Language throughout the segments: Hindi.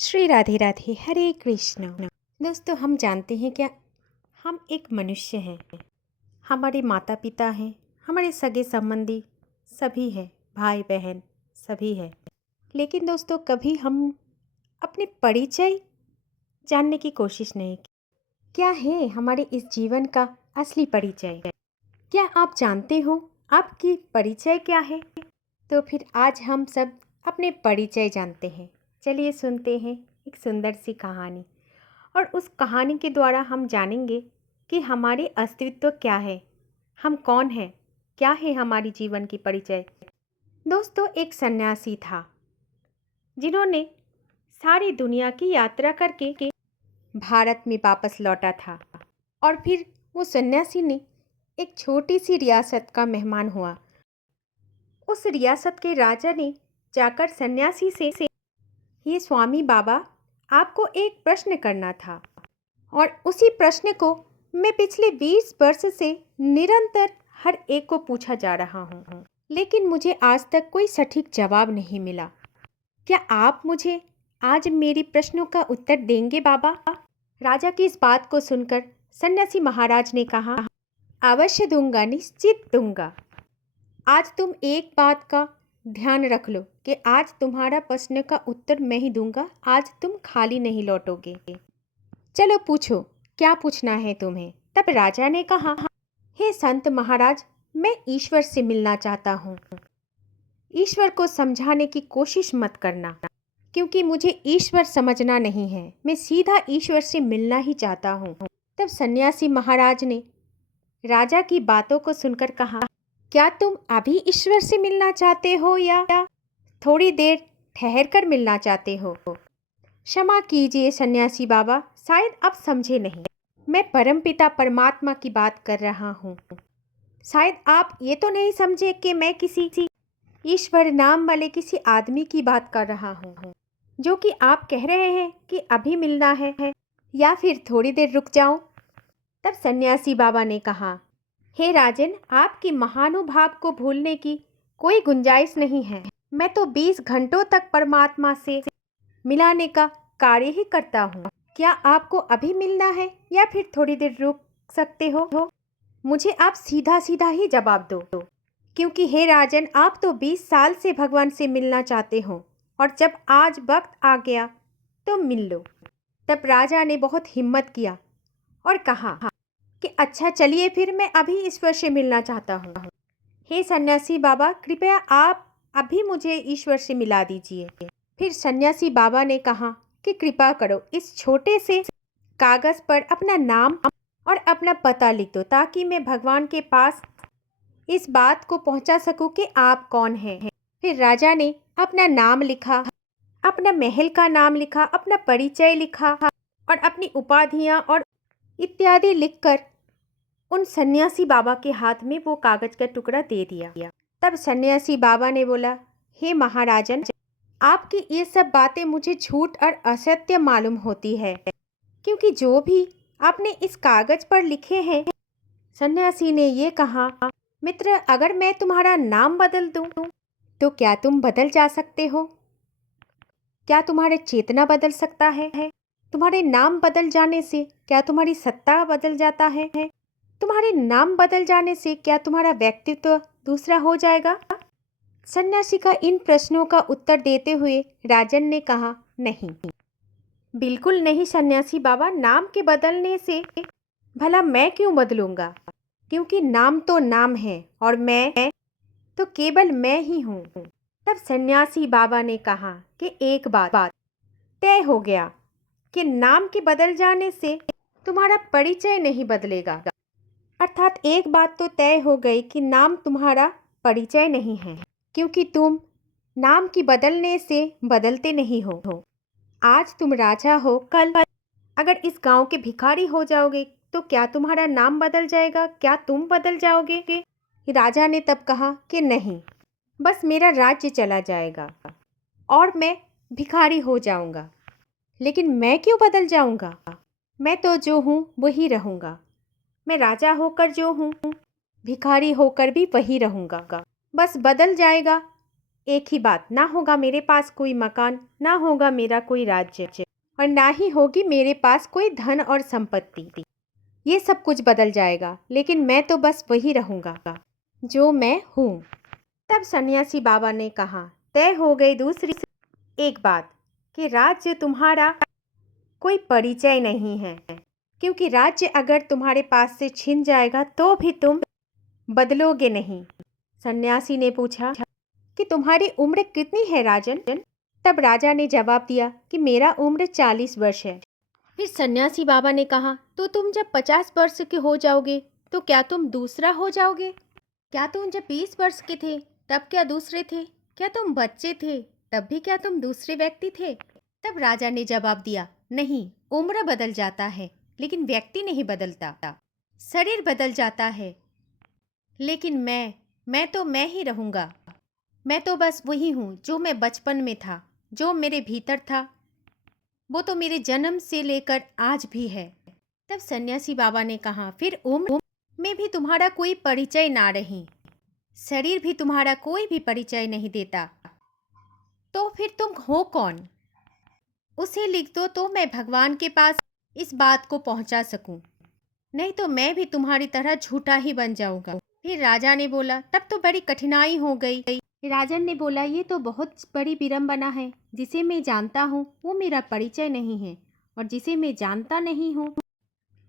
श्री राधे राधे हरे कृष्ण। दोस्तों, हम जानते हैं क्या, हम एक मनुष्य हैं। हमारे माता पिता हैं, हमारे सगे संबंधी सभी हैं, भाई बहन सभी हैं। लेकिन दोस्तों, कभी हम अपने परिचय जानने की कोशिश नहीं की। क्या है हमारे इस जीवन का असली परिचय? क्या आप जानते हो आपकी परिचय क्या है? तो फिर आज हम सब अपने परिचय जानते हैं। चलिए सुनते हैं एक सुंदर सी कहानी, और उस कहानी के द्वारा हम जानेंगे कि हमारे अस्तित्व क्या है, हम कौन हैं, क्या है हमारी जीवन की परिचय। दोस्तों, एक सन्यासी था जिन्होंने सारी दुनिया की यात्रा करके भारत में वापस लौटा था। और फिर वो सन्यासी ने एक छोटी सी रियासत का मेहमान हुआ। उस रियासत के राजा ने जाकर सन्यासी से ये स्वामी बाबा, आपको एक प्रश्न करना था, और उसी प्रश्न को मैं पिछले 20 वर्ष से निरंतर हर एक को पूछा जा रहा हूँ, लेकिन मुझे आज तक कोई सटीक जवाब नहीं मिला। क्या आप मुझे आज मेरी प्रश्नों का उत्तर देंगे बाबा? राजा की इस बात को सुनकर सन्यासी महाराज ने कहा, अवश्य दूंगा, निश्चित दूंगा। आज तुम एक बात का ध्यान रख लो कि आज तुम्हारा प्रश्न का उत्तर मैं ही दूंगा। आज तुम खाली नहीं लौटोगे। चलो पूछो, क्या पूछना है तुम्हें? तब राजा ने कहा, हे संत महाराज, मैं ईश्वर से मिलना चाहता हूँ। ईश्वर को समझाने की कोशिश मत करना, क्योंकि मुझे ईश्वर समझना नहीं है। मैं सीधा ईश्वर से मिलना ही चाहता हूँ। तब सन्यासी महाराज ने राजा की बातों को सुनकर कहा, क्या तुम अभी ईश्वर से मिलना चाहते हो या थोड़ी देर ठहर कर मिलना चाहते हो? क्षमा कीजिए सन्यासी बाबा, शायद आप समझे नहीं। मैं परमपिता परमात्मा की बात कर रहा हूँ। शायद आप ये तो नहीं समझे कि मैं किसी ईश्वर नाम वाले किसी आदमी की बात कर रहा हूँ, जो कि आप कह रहे हैं कि अभी मिलना है या फिर थोड़ी देर रुक जाऊं। तब सन्यासी बाबा ने कहा, हे राजन, आपकी महानुभाव को भूलने की कोई गुंजाइश नहीं है। मैं तो 20 घंटों तक परमात्मा से मिलाने का कार्य ही करता हूँ। क्या आपको अभी मिलना है या फिर थोड़ी देर रुक सकते हो? मुझे आप सीधा सीधा ही जवाब दो, क्योंकि हे राजन, आप तो 20 साल से भगवान से मिलना चाहते हो, और जब आज वक्त आ गया तो मिल लो। तब राजा ने बहुत हिम्मत किया और कहा कि अच्छा चलिए, फिर मैं अभी ईश्वर से मिलना चाहता हूँ। हे सन्यासी बाबा, कृपया आप अभी मुझे ईश्वर से मिला दीजिए। फिर सन्यासी बाबा ने कहा कि कृपा करो, इस छोटे से कागज पर अपना नाम और अपना पता लिख दो, ताकि मैं भगवान के पास इस बात को पहुंचा सकूं कि आप कौन हैं। फिर राजा ने अपना नाम लिखा, अपना महल का नाम लिखा, अपना परिचय लिखा और अपनी उपाधियां और इत्यादि लिखकर उन सन्यासी बाबा के हाथ में वो कागज का टुकड़ा दे दिया। तब सन्यासी बाबा ने बोला, हे महाराजन, आपकी ये सब बातें मुझे झूठ और असत्य मालूम होती है, क्योंकि जो भी आपने इस कागज पर लिखे हैं। सन्यासी ने ये कहा, मित्र, अगर मैं तुम्हारा नाम बदल दूं तो क्या तुम बदल जा सकते हो? क्या तुम्हारा चेतना बदल सकता है? तुम्हारे नाम बदल जाने से क्या तुम्हारी सत्ता बदल जाता है? तुम्हारे नाम बदल जाने से क्या तुम्हारा व्यक्तित्व दूसरा हो जाएगा? सन्यासी का इन प्रश्नों का उत्तर देते हुए राजन ने कहा, नहीं, बिल्कुल नहीं सन्यासी बाबा, नाम के बदलने से भला मैं क्यों बदलूंगा? क्योंकि नाम तो नाम है और मैं तो केवल मैं ही हूँ। तब सन्यासी बाबा ने कहा कि एक बात तय हो गया कि नाम के बदल जाने से तुम्हारा परिचय नहीं बदलेगा। अर्थात एक बात तो तय हो गई कि नाम तुम्हारा परिचय नहीं है, क्योंकि तुम नाम की बदलने से बदलते नहीं हो। आज तुम राजा हो, कल अगर इस गांव के भिखारी हो जाओगे तो क्या तुम्हारा नाम बदल जाएगा? क्या तुम बदल जाओगे? राजा ने तब कहा कि नहीं, बस मेरा राज्य चला जाएगा और मैं भिखारी हो जाऊंगा। लेकिन मैं क्यों बदल जाऊंगा? मैं तो जो हूँ वही रहूंगा। मैं राजा होकर जो हूँ, भिखारी होकर भी वही रहूंगा। बस बदल जाएगा एक ही बात, ना होगा मेरे पास कोई मकान, ना होगा मेरा कोई राज्य, और ना ही होगी मेरे पास कोई धन और संपत्ति। ये सब कुछ बदल जाएगा, लेकिन मैं तो बस वही रहूँगा जो मैं हूँ। तब सन्यासी बाबा ने कहा, तय हो गई दूसरी एक बात कि राज्य तुम्हारा कोई परिचय नहीं है, क्योंकि राज्य अगर तुम्हारे पास से छिन जाएगा तो भी तुम बदलोगे नहीं। सन्यासी ने पूछा कि तुम्हारी उम्र कितनी है राजन? तब राजा ने जवाब दिया कि मेरा उम्र 40 वर्ष है। फिर सन्यासी बाबा ने कहा, तो तुम जब 50 वर्ष के हो जाओगे तो क्या तुम दूसरा हो जाओगे? क्या तुम जब 20 वर्ष के थे तब क्या दूसरे थे? क्या तुम बच्चे थे तब भी क्या तुम दूसरे व्यक्ति थे? तब राजा ने जवाब दिया, नहीं, उम्र बदल जाता है लेकिन व्यक्ति नहीं बदलता। शरीर बदल जाता है लेकिन मैं तो मैं ही रहूँगा। मैं तो बस वही हूँ जो मैं बचपन में था, जो मेरे भीतर था, वो तो मेरे जन्म से लेकर आज भी है। तब सन्यासी बाबा ने कहा, फिर उम्र में भी तुम्हारा कोई परिचय ना रही, शरीर भी तुम्हारा कोई भी परिचय नहीं देता, तो फिर तुम हो कौन? उसे लिख दो तो मैं भगवान के पास इस बात को पहुंचा सकूं, नहीं तो मैं भी तुम्हारी तरह झूठा ही बन जाऊंगा। फिर राजा ने बोला, तब तो बड़ी कठिनाई हो गई। राजन ने बोला, ये तो बहुत बड़ी विडंबना है। जिसे मैं जानता हूँ वो मेरा परिचय नहीं है, और जिसे मैं जानता नहीं हूँ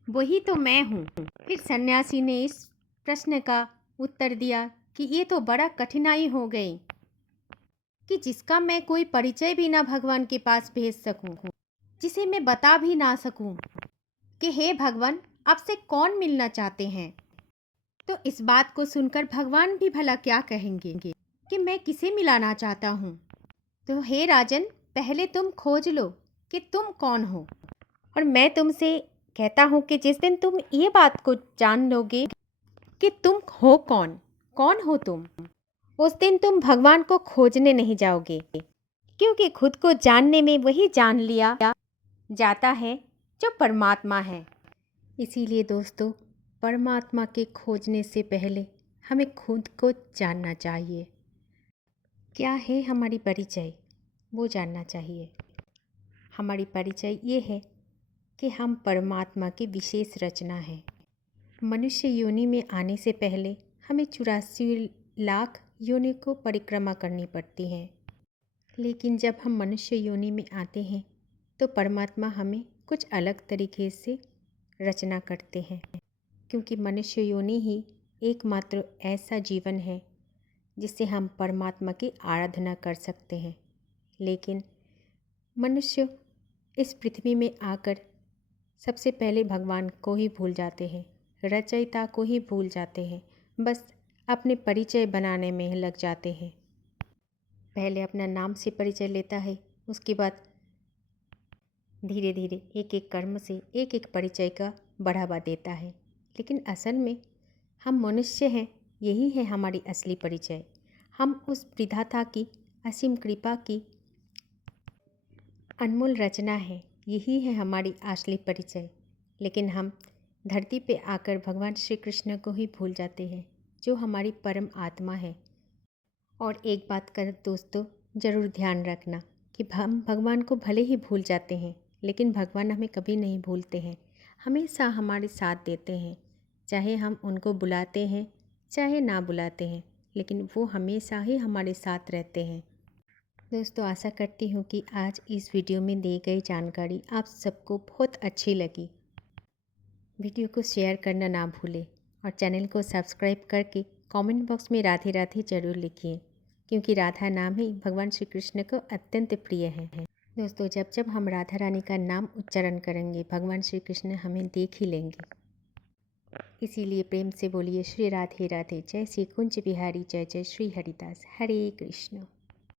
वही तो मैं हूँ। फिर सन्यासी ने इस प्रश्न का उत्तर दिया कि ये तो बड़ा कठिनाई हो गई कि जिसका मैं कोई परिचय भी ना भगवान के पास भेज सकूं, जिसे मैं बता भी ना सकूं कि हे भगवान, आपसे कौन मिलना चाहते हैं। तो इस बात को सुनकर भगवान भी भला क्या कहेंगे कि मैं किसे मिलाना चाहता हूँ। तो हे राजन, पहले तुम खोज लो कि तुम कौन हो, और मैं तुमसे कहता हूँ कि जिस दिन तुम ये बात को जान लोगे कि तुम हो कौन, कौन हो तुम, उस दिन तुम भगवान को खोजने नहीं जाओगे, क्योंकि खुद को जानने में वही जान लिया जाता है जो परमात्मा है। इसीलिए दोस्तों, परमात्मा के खोजने से पहले हमें खुद को जानना चाहिए। क्या है हमारी परिचय, वो जानना चाहिए। हमारी परिचय ये है कि हम परमात्मा की विशेष रचना है। मनुष्य योनि में आने से पहले हमें 84 लाख योनि को परिक्रमा करनी पड़ती है, लेकिन जब हम मनुष्य योनि में आते हैं तो परमात्मा हमें कुछ अलग तरीके से रचना करते हैं, क्योंकि मनुष्य योनि ही एकमात्र ऐसा जीवन है जिससे हम परमात्मा की आराधना कर सकते हैं। लेकिन मनुष्य इस पृथ्वी में आकर सबसे पहले भगवान को ही भूल जाते हैं, रचयिता को ही भूल जाते हैं, बस अपने परिचय बनाने में लग जाते हैं। पहले अपना नाम से परिचय लेता है, उसके बाद धीरे धीरे एक एक कर्म से एक एक परिचय का बढ़ावा देता है। लेकिन असल में हम मनुष्य हैं, यही है हमारी असली परिचय। हम उस विधाता की असीम कृपा की अनमोल रचना है, यही है हमारी असली परिचय। लेकिन हम धरती पे आकर भगवान श्री कृष्ण को ही भूल जाते हैं, जो हमारी परम आत्मा है। और एक बात का दोस्तों ज़रूर ध्यान रखना कि हम भगवान को भले ही भूल जाते हैं, लेकिन भगवान हमें कभी नहीं भूलते हैं, हमेशा हमारे साथ देते हैं। चाहे हम उनको बुलाते हैं चाहे ना बुलाते हैं, लेकिन वो हमेशा ही हमारे साथ रहते हैं। दोस्तों, आशा करती हूँ कि आज इस वीडियो में दी गई जानकारी आप सबको बहुत अच्छी लगी। वीडियो को शेयर करना ना भूलें और चैनल को सब्सक्राइब करके कमेंट बॉक्स में राधे राधे जरूर लिखिए, क्योंकि राधा नाम ही भगवान श्री कृष्ण को अत्यंत प्रिय है। दोस्तों, जब जब हम राधा रानी का नाम उच्चारण करेंगे भगवान श्री कृष्ण हमें देख ही लेंगे। इसीलिए प्रेम से बोलिए श्री राधे राधे, जय श्री कुंज बिहारी, जय जय श्री हरिदास, हरे कृष्ण।